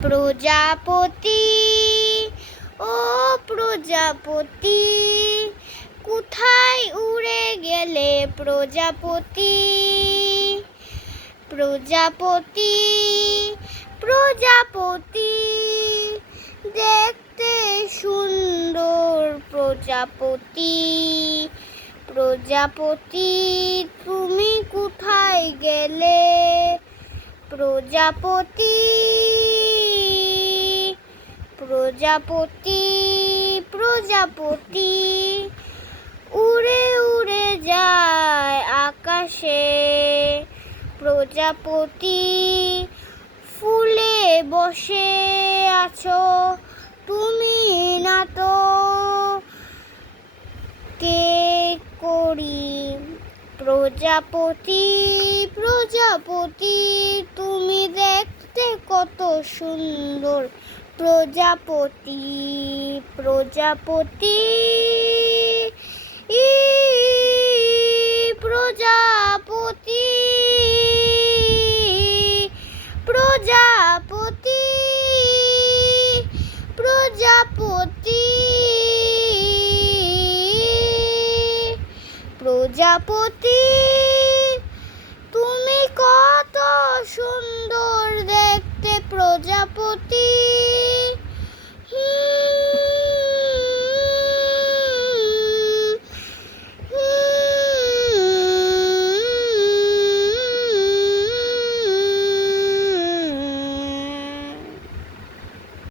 প্রজাপতি ও প্রজাপতি, কোথায় উড়ে গেলে প্রজাপতি? প্রজাপতি প্রজাপতি, দেখতে সুন্দর প্রজাপতি। প্রজাপতি তুমি কোথায় গেলে? প্রজাপতি প্রজাপতি প্রজাপতি, উড়ে উড়ে যায় আকাশে। প্রজাপতি ফুলে বসে আছো তুমি না তো কে করি? প্রজাপতি প্রজাপতি, তুমি দেখতে কত সুন্দর প্রজাপতি। প্রজাপতি প্রজাপতি প্রজাপতি প্রজাপতি প্রজাপতি, তুমি কত সুন্দর দেখতে প্রজাপতি।